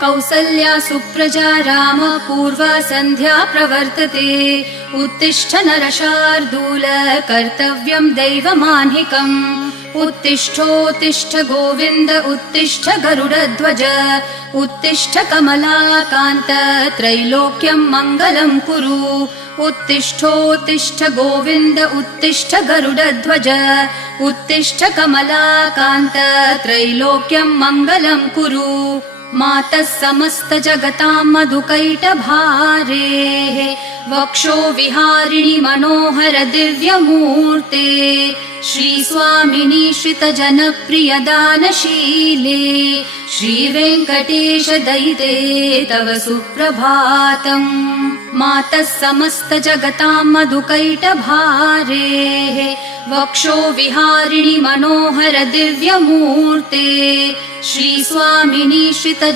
कौसल्या सुप्रजा राम पूर्वा सन्ध्या प्रवर्तते। उत्तिष्ठ नरशार्दूल कर्तव्यं दैवमान्हिकम्। उत्तिष्ठोत्तिष्ठ गोविन्द उत्तिष्ठ गरुडध्वज। उत्तिष्ठ कमलाकान्त त्रैलोक्यं मङ्गलं कुरु। उत्तिष्ठोत्तिष्ठ गोविन्द उत्तिष्ठ गरुडध्वज। उत्तिष्ठ कमलाकान्त त्रैलोक्यं मङ्गलं कुरु। मातः समस्त जगतां मधुकैटभारेः वक्षो विहारिणि मनोहर दिव्यमूर्ते। श्रीस्वामिनि श्रितजनप्रियदानशीले श्रीवेङ्कटेश दयिते तव सुप्रभातम्। मातः समस्त जगतां मधुकैटभारेः वक्षो विहारिणि मनोहर दिव्यमूर्ते। श्रीस्वामिनि श्रितजनप्रियदानशीले